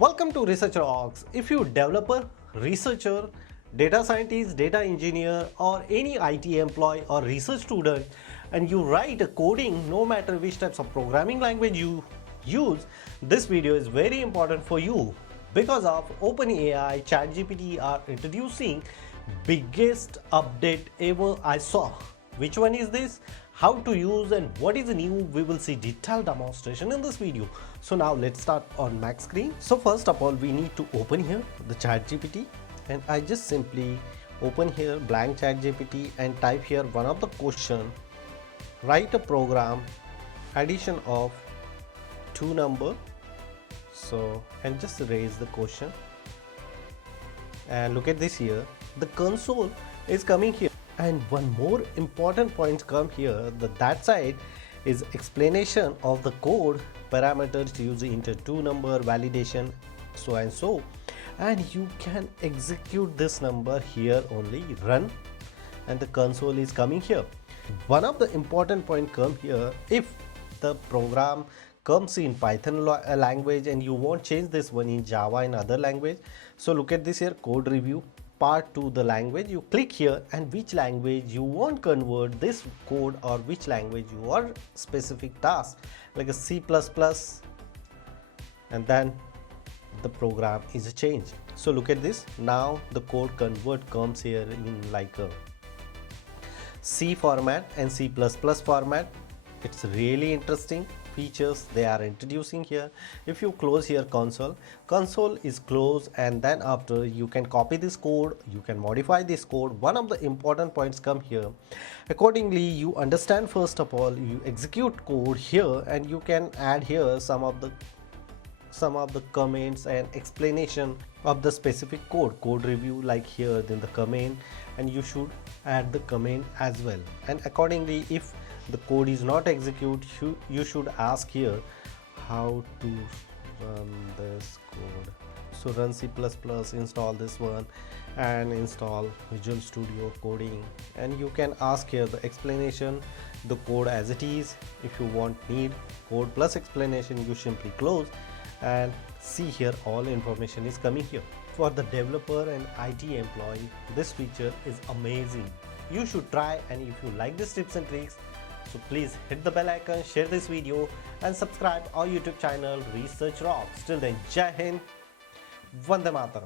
Welcome to Research Rocks. If you're a developer, researcher, data scientist, data engineer, or any IT employee or research student, and you write a coding no matter which types of programming language you use, this video is very important for you. Because of OpenAI, ChatGPT are introducing biggest update ever I saw. Which one is this? How to use and what is new? We will see detailed demonstration in this video. So now let's start on Mac screen. So first of all, we need to open here the ChatGPT, and I just simply open here blank ChatGPT and type here one of the question. Write a program addition of two number. So and just raise the question, and look at this here. The console is coming here. And one more important point come here, that side is explanation of the code parameters used enter two number validation so and so, and you can execute this number here only run, and the console is coming here. One of the important point come here, if the program comes in Python language and you won't change this one in Java and other language. So look at this here, code review part 2 the language. You click here and which language you want convert this code, or which language you are specific task like a C++, and then the program is changed. So look at this, now the code convert comes here in like a C format and C++ format. It's really interesting features they are introducing here. If you close here console is closed, and then after you can copy this code, you can modify this code. One of the important points come here. Accordingly, you understand, first of all, you execute code here and you can add here some of the comments and explanation of the specific code review like here, then the comment, and you should add the comment as well. And accordingly, if the code is not execute, you should ask here how to run this code. So run C++, install this one and install Visual Studio Coding, and you can ask here the explanation, the code as it is. If you want need code plus explanation, you simply close and see here all information is coming here. For the developer and IT employee, this feature is amazing. You should try, and if you like these tips and tricks, so please hit the bell icon, share this video and subscribe our YouTube channel Research Rocks. Till then, Jai Hind, Vande Mataram.